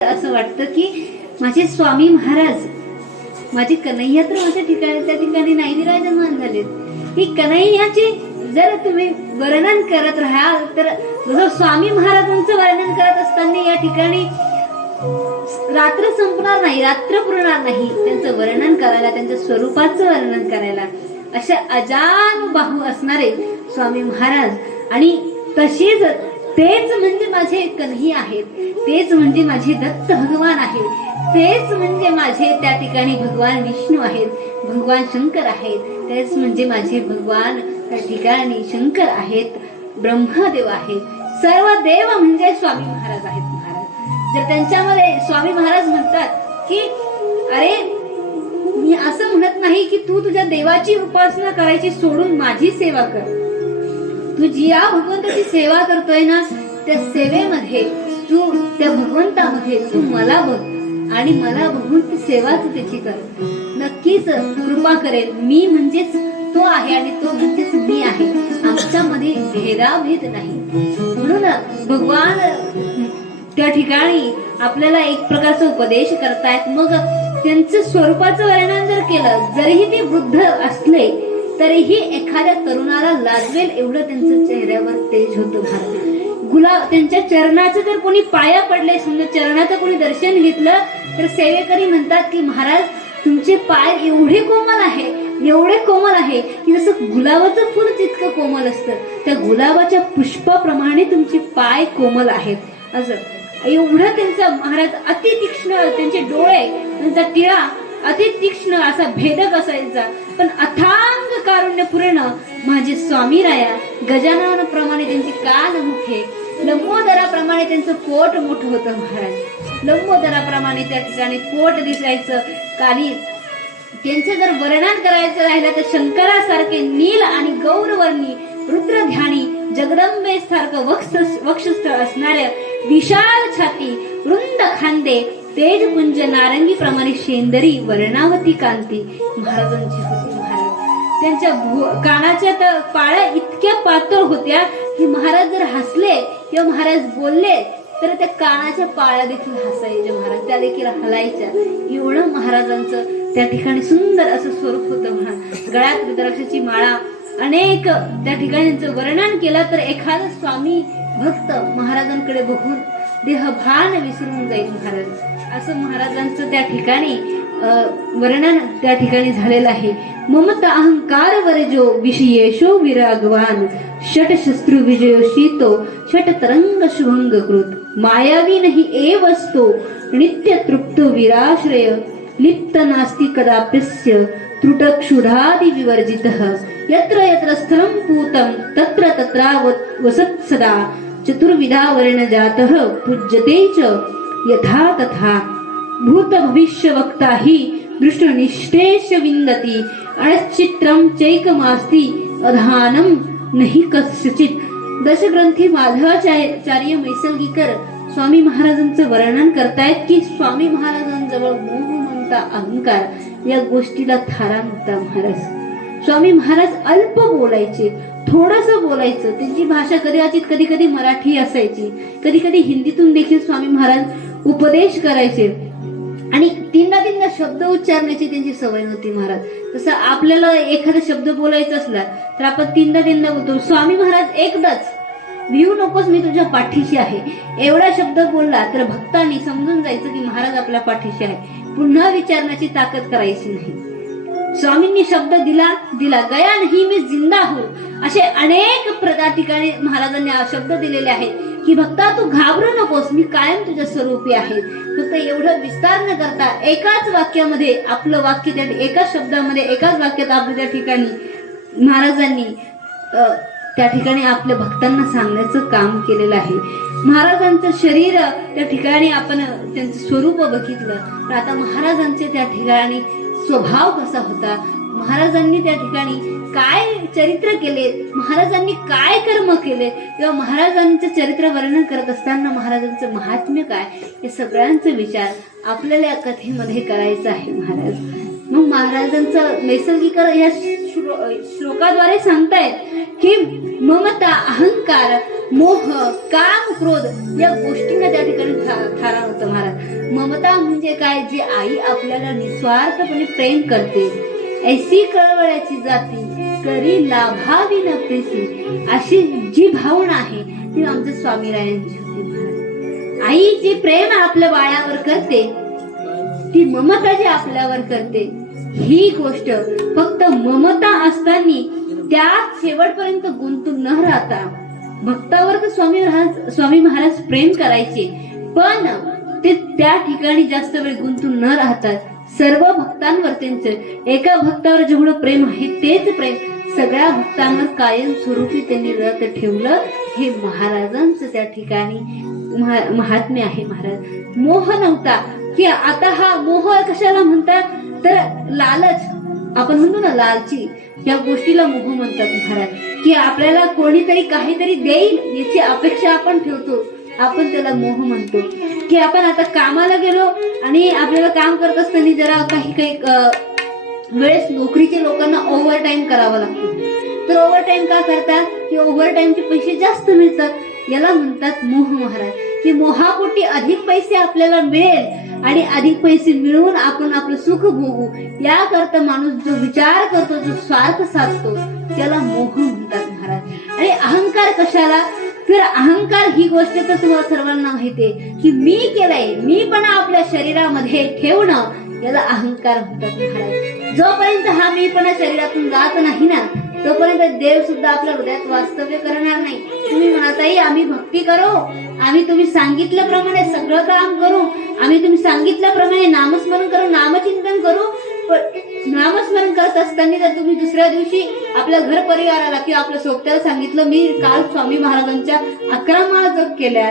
असं वाटतं की माझे स्वामी महाराज, माझे कन्हैया तर माझ्या ठिकाणी त्या ठिकाणी नाही विराजमान झालेत. ही कन्हैयाची जर तुम्ही वर्णन करत राहाल तर जसं स्वामी महाराजांचं वर्णन करत असताना या ठिकाणी रात्र संपणार नाही, रात्र पुरणार नाही त्यांचं वर्णन करायला, त्यांच्या स्वरूपाचं वर्णन करायला. अशा अजानुबाहू असणारे स्वामी महाराज आणि तशीच तेच म्हणजे माझे कन्हैया आहेत, तेच म्हणजे माझे दत्त भगवान आहेत, तेच म्हणजे माझे त्या ठिकाणी भगवान विष्णू आहेत, भगवान शंकर आहेत, तेच म्हणजे माझे भगवान त्या ठिकाणी शंकर आहेत, ब्रह्मदेव आहेत. सर्व देव म्हणजे स्वामी महाराज आहेत. महाराज जर त्यांच्यामध्ये स्वामी महाराज म्हणतात की अरे मी असं म्हणत नाही की तू तुझ्या देवाची उपासना करायची सोडून माझी सेवा कर. तू ज्या भगवंताची सेवा करतोय ना त्या सेवेमध्ये तू त्या भगवंतामध्ये तू मला बघ आणि मला बघून ती सेवाच त्याची कर. नक्कीच कृपा करेल. मी म्हणजेच तो आहे आणि तो म्हणजेच मी आहे. आमच्यामध्ये भेदाभेद नाही. म्हणून भगवान त्या ठिकाणी आपल्याला एक प्रकारचा उपदेश करतायत. मग त्यांचं स्वरूपाचं वर्णन जर केलं, जरीही ते वृद्ध असले तरीही एखाद्या तरुणाला लाजवेल एवढं त्यांचं चेहऱ्यावर तेज होतं. गुलाब त्यांच्या चरणाचं जर कोणी पाया पडले, समजा चरणाचं कोणी दर्शन घेतलं तर सेवेकरी म्हणतात की महाराज तुमचे पाय एवढे कोमल आहे, एवढे कोमल आहे की जसं गुलाबाचं फुल जितकं कोमल असतं त्या गुलाबाच्या पुष्पाप्रमाणे तुमचे पाय कोमल आहेत. असं एवढं त्यांचा महाराज अति तीक्ष्ण, त्यांचे डोळे, त्यांचा टिळा अति तीक्ष्ण असा भेदक असायचा. पण अथांग कारुण्यपूर्ण माझे स्वामी राया. गजानन प्रमाणे त्यांचे कान मोठे, लंबोदराप्रमाणे त्यांचं पोट मोठं होतं. महाराज लंबोदराप्रमाणे त्या ठिकाणी पोट दिसायचं. आणि त्यांचं जर वर्णन करायचं राहिलं तर शंकरासारखे नील आणि गौरवर्णी रुद्रध्यानी जगदंबेसारखं वक्षस्थळ असणाऱ्या विशाल छाती, रुंद खांदे, तेजपुंज नारंगी प्रमाणे शेंदरी वर्णावती कांती महाराजांची होती. महाराज त्यांच्या कानाच्या पाळ्या इतक्या पातळ होत्या की महाराज जर हसले किंवा महाराज बोलले तर त्या कानाच्या पाळ्या देखील हसायच्या. महाराज त्या देखील हलायच्या. एवढं महाराजांचं त्या ठिकाणी सुंदर असं स्वरूप होतं. गळ्यात रुद्राक्षाची माळा, अनेक त्या ठिकाणी वर्णन केलं तर एखादा स्वामी भक्त महाराजांकडे बघून देहभान विसरून जाईल. महाराज असं महाराजांचं त्या ठिकाणी वर्णन त्या ठिकाणी झालेलं आहे. ममता अहंकार वरजो विषयेशो विरागवान षट शस्त्रु विजयोषितो षट तरंग शुभंग कृत मायावी नहि एवस्तो नित्य तृप्तो विराश्रय लिप्त नास्ति कदाप्यस्य त्रुटक्षुधादि विवर्जितः यत्र यत्र स्थलं पूतं तत्र तत्रा वसत् सदा चतुर्विधा वर्ण जातः पूज्यते च यथा तथा भूत भविष्य वक्ता हि दृष्टनिष्ठेश विन्दति अनश्चित्रं चैकमास्ति अधानं नहि कस्यचित्. दशग्रंथी माधवाचार्य मैसलगीकर स्वामी महाराजांचं वर्णन करतायत की स्वामी महाराजांजवळ मोह म्हणता अहंकार या गोष्टीला थारा नव्हता. महाराज स्वामी महाराज अल्प बोलायचे, थोडस बोलायचं. त्यांची भाषा कधी कधी मराठी असायची, कधी कधी हिंदीतून देखील स्वामी महाराज उपदेश करायचे आणि तीनदा शब्द उच्चारण्याची त्यांची सवय नव्हती. महाराज तसं आपल्याला एखादा शब्द बोलायचा असला तर आपण तीनदा बोलतो. स्वामी महाराज एकदाच, भिऊ नकोस मी तुझ्या पाठीशी आहे एवढा शब्द बोलला तर भक्तांनी समजून जायचं की महाराज आपल्या पाठीशी आहे. पुन्हा विचारण्याची ताकद करायची नाही. स्वामींनी शब्द दिला गया नाही मी जिंदा हो, असे अनेक ठिकाणी महाराजांनी शब्द दिलेले आहेत की भक्ता तू घाबरू नकोस, मी कायम तुझ्या स्वरूपी आहे. फक्त एवढं विस्तार न करता एकाच वाक्यामध्ये आपलं वाक्य, त्या एकाच शब्दामध्ये एकाच वाक्यात आपल्या त्या ठिकाणी महाराजांनी त्या ठिकाणी आपल्या भक्तांना सांगण्याचं काम केलेलं आहे. महाराजांचं शरीर त्या ठिकाणी आपण त्यांचं स्वरूप बघितलं तर आता महाराजांचे त्या ठिकाणी स्वभाव कसा होता, महाराजांनी त्या ठिकाणी काय चरित्र केले, महाराजांनी काय कर्म केले किंवा महाराजांचं चरित्र वर्णन करत असताना महाराजांचं महात्म्य काय, या सगळ्यांचा विचार आपल्याला या कथेमध्ये करायचा आहे. महाराज मग महाराजांचं मैसलगीकर या श्लोकाद्वारे सांगतायत की ममता अहंकार मोह काम क्रोध या गोष्टींना त्या ठिकाणी थारा होतं. महाराज ममता म्हणजे काय, जी आई आपल्याला निस्वार्थपणे प्रेम करते. ऐसी कळवळ्याची जाती करी लाभावी न प्रीती, अशी जी भावना आहे ती आमच्या स्वामीरायांची होती महाराज. आई जे प्रेम आपल्या बाळावर करते, ती ममता जी आपल्यावर करते, ही गोष्ट फक्त ममता असताना त्यात शेवटपर्यंत गुंतून न राहता, भक्तावर तर स्वामी महाराज प्रेम करायचे, पण ते त्या ठिकाणी जास्त वेळ गुंतून न राहतात सर्व भक्तांवर त्यांचं, एका भक्तावर जेवढं प्रेम आहे तेच प्रेम सगळ्या भक्तांवर कायम स्वरूपी त्यांनी रत ठेवलं. हे महाराजांचं त्या ठिकाणी महात्म्य आहे. महाराज मोह नव्हता, की आता हा मोह कशाला म्हणतात तर लालच, आपण म्हणतो ना लालची, या गोष्टीला मोह म्हणतात महाराज. की आपल्याला कोणीतरी काहीतरी देईल याची अपेक्षा आपण ठेवतो, आपण त्याला मोह म्हणतो. की आपण आता कामाला गेलो आणि आपल्याला काम करत असताना जरा काही वेळेस नोकरीच्या लोकांना ओव्हर टाइम करावा लागतो, तर ओव्हर टाइम का करतात, की ओव्हर टाइमचे पैसे जास्त मिळतात, याला म्हणतात मोह महाराज. की मोहापोटी अधिक पैसे आपल्याला मिळेल आणि अधिक पैसे मिळवून आपण आपलं सुख भोगू, याकरता माणूस जो विचार करतो, जो स्वार्थ साधतो, त्याला मोह म्हणतात महाराज. आणि अहंकार कशाला, तर अहंकार ही गोष्ट तर तुम्हाला सर्वांना माहितीये की मी केलंय, मी पण आपल्या शरीरामध्ये ठेवणं, याला अहंकार म्हणतात महाराज. जोपर्यंत हा मी पण शरीरातून जात नाही ना, तोपर्यंत देव सुद्धा आपल्या हृदयात वास्तव्य करणार नाही. तुम्ही म्हणताही आम्ही भक्ती करू, आम्ही तुम्ही सांगितल्याप्रमाणे सगळं काम करू, आम्ही तुम्ही सांगितल्याप्रमाणे नामस्मरण करू, नामचिंतन करू, पण नामस्मरण करत असताना जर तुम्ही दुसऱ्या दिवशी आपल्या घर परिवाराला किंवा आपल्या सोबत्याला सांगितलं मी काल स्वामी महाराजांच्या 11 माळा जप केल्या,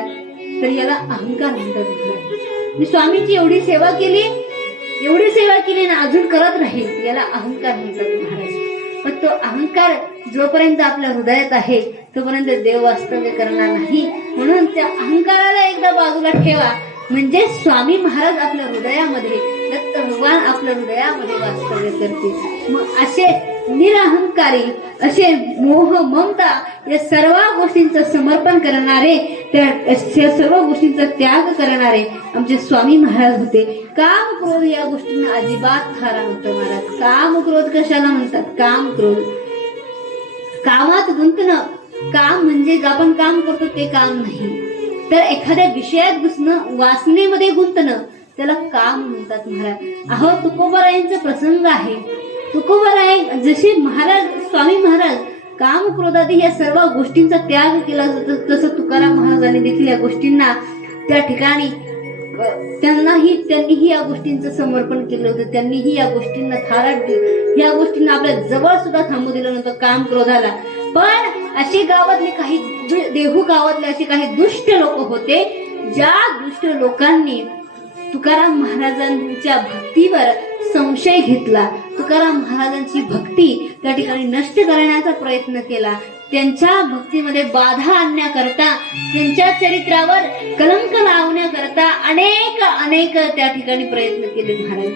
तर याला अहंकार म्हणतात. मी स्वामींची एवढी सेवा केली ना, अजून करत राहील, याला अहंकार म्हणतात महाराज. पण तो अहंकार जोपर्यंत आपल्या हृदयात आहे तोपर्यंत देव वास्तव्य करणार नाही. म्हणून त्या अहंकाराला एकदा बाजूला ठेवा, म्हणजे स्वामी महाराज आपल्या हृदयामध्ये, दत्त भगवान आपल्या हृदयामध्ये वास्तव्य करतील. मग असे निरअहंकारी, असे मोह ममता या सर्व गोष्टींचं समर्पण करणारे, त्या सर्व गोष्टींचा त्याग करणारे आमचे स्वामी महाराज होते. काम क्रोध या गोष्टींना अजिबात थारा नव्हतं महाराज. काम क्रोध कशाला म्हणतात, काम क्रोध कामात गुंतणं, काम म्हणजे आपण काम करतो ते काम नाही, तर एखाद्या विषयात घुसणं, वासनेमध्ये गुंतणं, त्याला काम म्हणतात महाराज. अहो तुकोबारायांचा प्रसंग आहे. तुकोबाराय जसे महाराज स्वामी महाराज काम क्रोधादी या सर्व गोष्टींचा त्याग केला जातो, तसं तुकाराम महाराजांनी देखील या गोष्टींना त्या ठिकाणी त्यांनीही या गोष्टींचं समर्पण केलं होतं. त्यांनीही या गोष्टींना थाराट दिली, या गोष्टींना आपल्या जवळ सुद्धा थांबू दिलं नव्हतं काम क्रोधाला. पण अशी गावातले काही देहू गावातले असे काही दुष्ट लोक होते, ज्या दुष्ट लोकांनी तुकाराम महाराजांच्या भक्तीवर संशय घेतला, तुकाराम महाराजांची भक्ती त्या ठिकाणी नष्ट करण्याचा प्रयत्न केला, त्यांच्या भक्तीमध्ये बाधा आणण्याकरता, त्यांच्या चरित्रावर कलंक लावण्याकरता अनेक त्या ठिकाणी प्रयत्न केले महाराज.